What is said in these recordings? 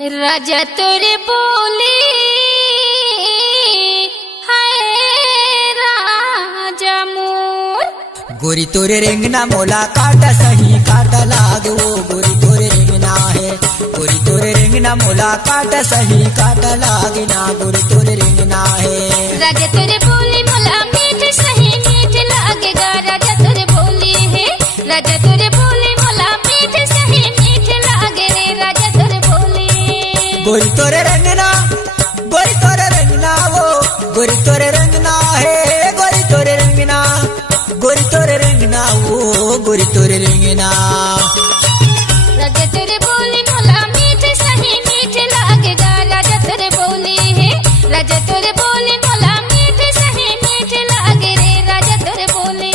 राजा तोरे बोली हाय राजा मोर। गोरी तोरे रेंगना मोला काटा सही काटा लागो, गोरी तोरे रेंगना है, गोरी तोरे रेंगना मोला काटा सही काटा लागना, गोरी तोरे रेंगना है। राजा तोरे बोली मोला मीठ सही मीठ लागेगा, राजा तोरे बोली है, राजा तोरे बोली मोला मीठ सही मीठ लागे रे, राजा तोरे बोली। गोरी तोरे रेंगना, गोरी तोरे रेंगना वो, गोरी तोरे रेंगना है, गोरी तोरे रेंगना, गोरी तोरे रेंगना वो, गोरी तोरे रेंगना। राजा तोरे बोली मोला मीठ सही मीठ लागेगा, राजा तोरे बोली है, राजा तोरे बोली मोला मीठ सही मीठ लागे रे, राजा तोरे बोली।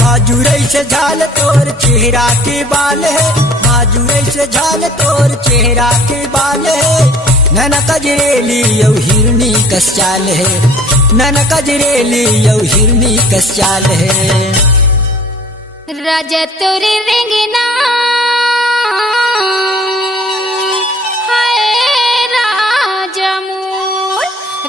माजुरई से झाल तोर चेहरा के बाल है, माजुरई से झाल तोर चेहरा के बाल है। नन कजरेली यौ हिरनी कस चाल है, नन कजरेली यौ हिरनी कस चाल है। राजा तोरे रेंगना हाय राजा मोर।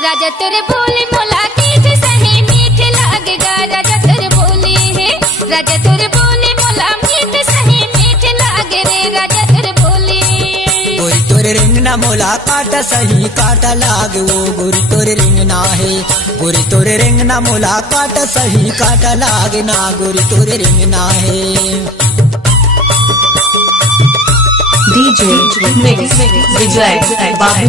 राजा तोरे बोली मोला मीठ सही मीठ लागेगा, राजा तोरे बोली है, राजा तोरे बोली मोला मीठ सही मीठ लागे रे, राजा तोरे बोली। गोरी तोरे रेंगना मोला काटा सही काटा लागे वो, गोरी तोरे रेंगना है, गोरी तोरे रेंगना मोला काटा सही काटा लागे ना, गोरी तोरे रेंगना है। DJ Mix Vijay Babu